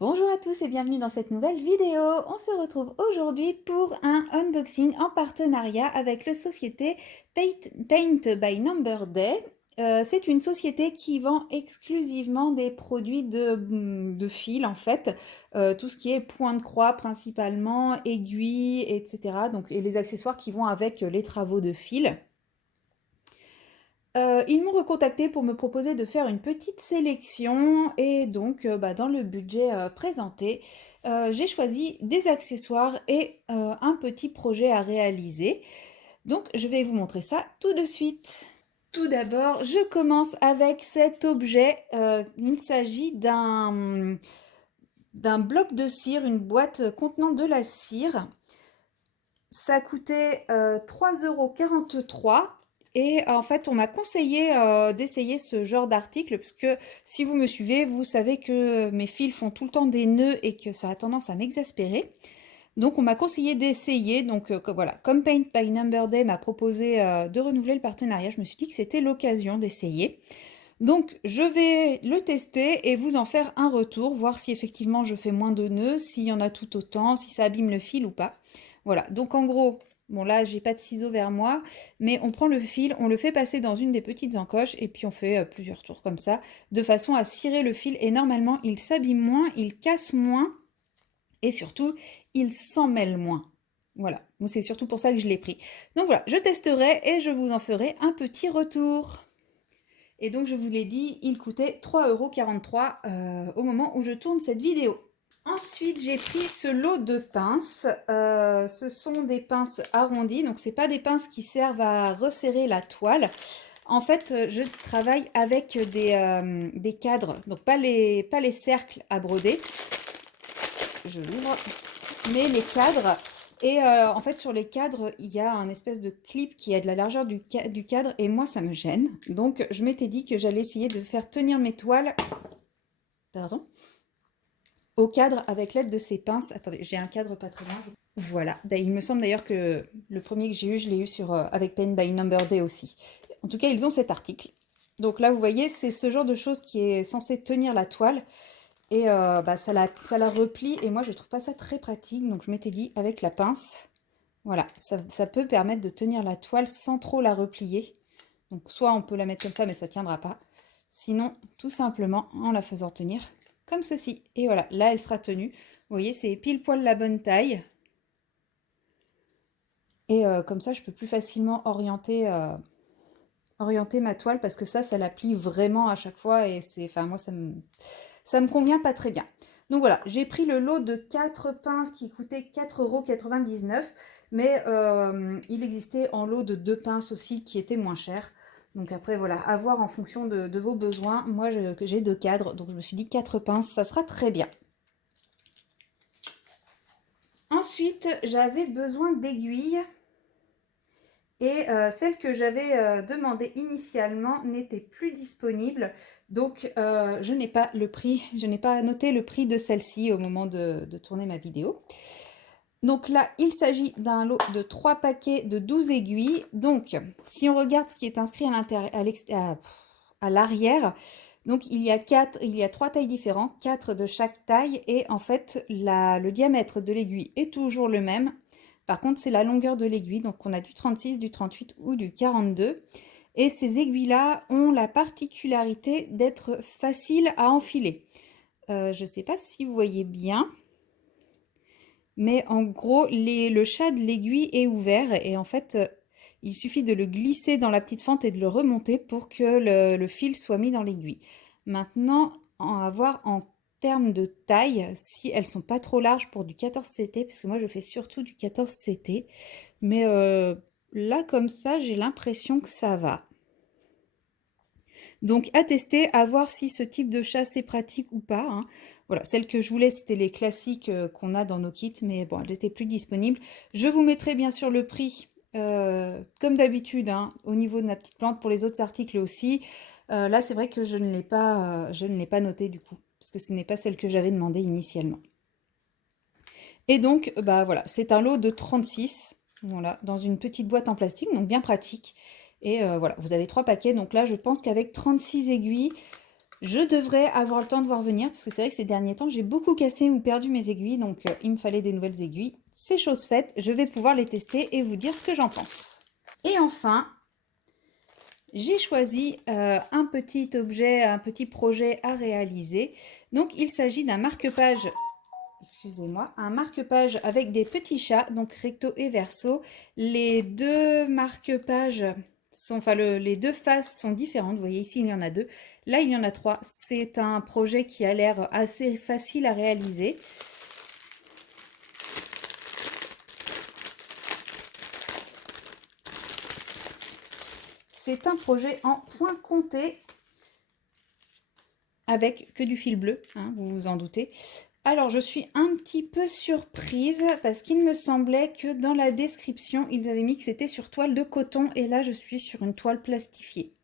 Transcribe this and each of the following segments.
Bonjour à tous et bienvenue dans cette nouvelle vidéo. On se retrouve aujourd'hui pour un unboxing en partenariat avec la société Paint by Number Day. C'est une société qui vend exclusivement des produits de fil en fait, tout ce qui est point de croix principalement, aiguilles, etc. Donc, et les accessoires qui vont avec les travaux de fil. Ils m'ont recontacté pour me proposer de faire une petite sélection et donc dans le budget présenté, j'ai choisi des accessoires et un petit projet à réaliser. Donc je vais vous montrer ça tout de suite. Tout d'abord, je commence avec cet objet. Il s'agit d'un bloc de cire, une boîte contenant de la cire. Ça coûtait 3,43 € et en fait on m'a conseillé d'essayer ce genre d'article parce que si vous me suivez, vous savez que mes fils font tout le temps des nœuds et que ça a tendance à m'exaspérer. Donc on m'a conseillé d'essayer, donc voilà, comme Paint by Number Day m'a proposé de renouveler le partenariat, je me suis dit que c'était l'occasion d'essayer. Donc je vais le tester et vous en faire un retour, voir si effectivement je fais moins de nœuds, s'il y en a tout autant, si ça abîme le fil ou pas. Voilà, donc en gros, bon là j'ai pas de ciseaux vers moi, mais on prend le fil, on le fait passer dans une des petites encoches et puis on fait plusieurs tours comme ça, de façon à cirer le fil et normalement il s'abîme moins, il casse moins et surtout il s'en mêle moins. Voilà, c'est surtout pour ça que je l'ai pris. Donc voilà, je testerai et je vous en ferai un petit retour. Et donc, je vous l'ai dit, il coûtait 3,43 € au moment où je tourne cette vidéo. Ensuite, j'ai pris ce lot de pinces. Ce sont des pinces arrondies, donc ce n'est pas des pinces qui servent à resserrer la toile. En fait, je travaille avec des cadres, donc pas les cercles à broder. Je l'ouvre, mais les cadres. Et en fait, sur les cadres, il y a un espèce de clip qui a de la largeur du cadre et moi, ça me gêne. Donc, je m'étais dit que j'allais essayer de faire tenir mes toiles au cadre avec l'aide de ces pinces. Attendez, j'ai un cadre pas très loin. Voilà. Il me semble d'ailleurs que le premier que j'ai eu, je l'ai eu avec Paint by Number Day aussi. En tout cas, ils ont cet article. Donc là, vous voyez, c'est ce genre de chose qui est censé tenir la toile. Et ça la replie et moi je trouve pas ça très pratique, donc je m'étais dit avec la pince, voilà, ça peut permettre de tenir la toile sans trop la replier. Donc soit on peut la mettre comme ça mais ça tiendra pas, sinon tout simplement en la faisant tenir comme ceci. Et voilà, là elle sera tenue, vous voyez c'est pile poil la bonne taille. Et comme ça je peux plus facilement orienter ma toile parce que ça la plie vraiment à chaque fois et c'est, enfin moi ça me convient pas très bien. Donc voilà, j'ai pris le lot de 4 pinces qui coûtait 4,99 €, mais il existait en lot de 2 pinces aussi qui étaient moins chères. Donc après voilà, à voir en fonction de vos besoins. Moi j'ai 2 cadres, donc je me suis dit 4 pinces, ça sera très bien. Ensuite, j'avais besoin d'aiguilles. Et celle que j'avais demandée initialement n'était plus disponible. Donc je n'ai pas le prix, je n'ai pas noté le prix de celle-ci au moment de tourner ma vidéo. Donc là, il s'agit d'un lot de 3 paquets de 12 aiguilles. Donc, si on regarde ce qui est inscrit à l'arrière, donc il y a 3 tailles différentes, 4 de chaque taille. Et en fait, le diamètre de l'aiguille est toujours le même. Par contre, c'est la longueur de l'aiguille. Donc, on a du 36, du 38 ou du 42. Et ces aiguilles-là ont la particularité d'être faciles à enfiler. Je ne sais pas si vous voyez bien. Mais en gros, le chat de l'aiguille est ouvert et en fait, il suffit de le glisser dans la petite fente et de le remonter pour que le fil soit mis dans l'aiguille. Maintenant, à voir en termes de taille, si elles sont pas trop larges pour du 14 CT, parce que moi je fais surtout du 14 CT, mais là comme ça, j'ai l'impression que ça va. Donc à tester, à voir si ce type de chasse est pratique ou pas, hein. Voilà, celles que je voulais, c'était les classiques qu'on a dans nos kits, mais bon, elles n'étaient plus disponibles. Je vous mettrai bien sûr le prix, comme d'habitude, hein, au niveau de ma petite plante, pour les autres articles aussi. Là, c'est vrai que je ne l'ai pas noté du coup, parce que ce n'est pas celle que j'avais demandé initialement. Et donc, bah voilà, c'est un lot de 36, voilà, dans une petite boîte en plastique, donc bien pratique. Et voilà, vous avez 3 paquets, donc là, je pense qu'avec 36 aiguilles, Je devrais avoir le temps de voir venir, parce que c'est vrai que ces derniers temps, j'ai beaucoup cassé ou perdu mes aiguilles, donc il me fallait des nouvelles aiguilles. C'est chose faite, je vais pouvoir les tester et vous dire ce que j'en pense. Et enfin, j'ai choisi un petit objet, un petit projet à réaliser. Donc il s'agit d'un marque-page, excusez-moi, un marque-page avec des petits chats, donc recto et verso. Les deux marque-pages enfin les deux faces sont différentes. Vous voyez ici il y en a deux, là il y en a trois. C'est un projet qui a l'air assez facile à réaliser. C'est un projet en point compté avec que du fil bleu, hein, vous vous en doutez. Alors, je suis un petit peu surprise parce qu'il me semblait que dans la description, ils avaient mis que c'était sur toile de coton et là, je suis sur une toile plastifiée.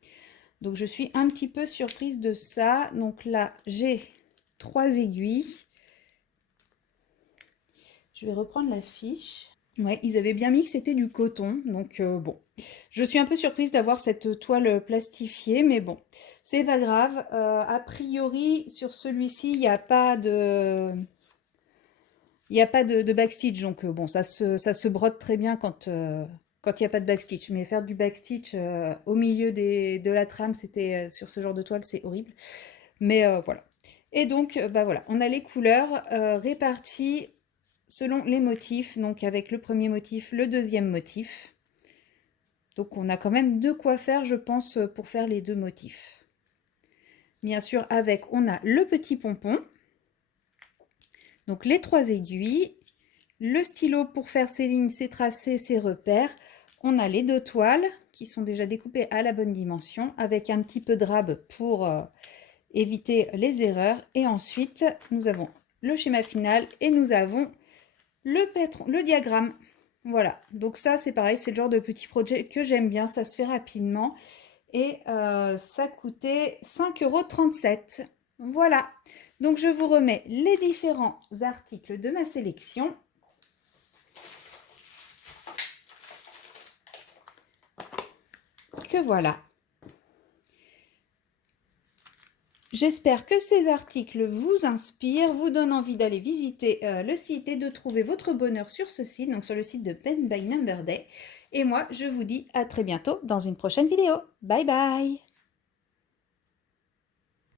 Donc, je suis un petit peu surprise de ça. Donc là, j'ai 3 aiguilles. Je vais reprendre la fiche. Ouais, ils avaient bien mis que c'était du coton, donc bon. Je suis un peu surprise d'avoir cette toile plastifiée, mais bon, c'est pas grave. A priori, sur celui-ci, il n'y a pas de... Il n'y a pas de backstitch, donc bon, ça se brode très bien quand quand il n'y a pas de backstitch. Mais faire du backstitch au milieu de la trame, c'était sur ce genre de toile, c'est horrible. Mais voilà. Et donc, bah voilà, on a les couleurs réparties selon les motifs, donc avec le premier motif, le deuxième motif. Donc on a quand même de quoi faire, je pense, pour faire les deux motifs. Bien sûr, avec, on a le petit pompon, donc les 3 aiguilles, le stylo pour faire ses lignes, ses tracés, ses repères. On a les 2 toiles qui sont déjà découpées à la bonne dimension, avec un petit peu de rab pour éviter les erreurs. Et ensuite, nous avons le schéma final et nous avons le diagramme. Voilà, donc ça c'est pareil, c'est le genre de petit projet que j'aime bien, ça se fait rapidement et ça coûtait 5,37 €. Voilà, donc je vous remets les différents articles de ma sélection. Que voilà. J'espère que ces articles vous inspirent, vous donnent envie d'aller visiter le site et de trouver votre bonheur sur ce site, donc sur le site de Pen by Number Day. Et moi, je vous dis à très bientôt dans une prochaine vidéo. Bye bye!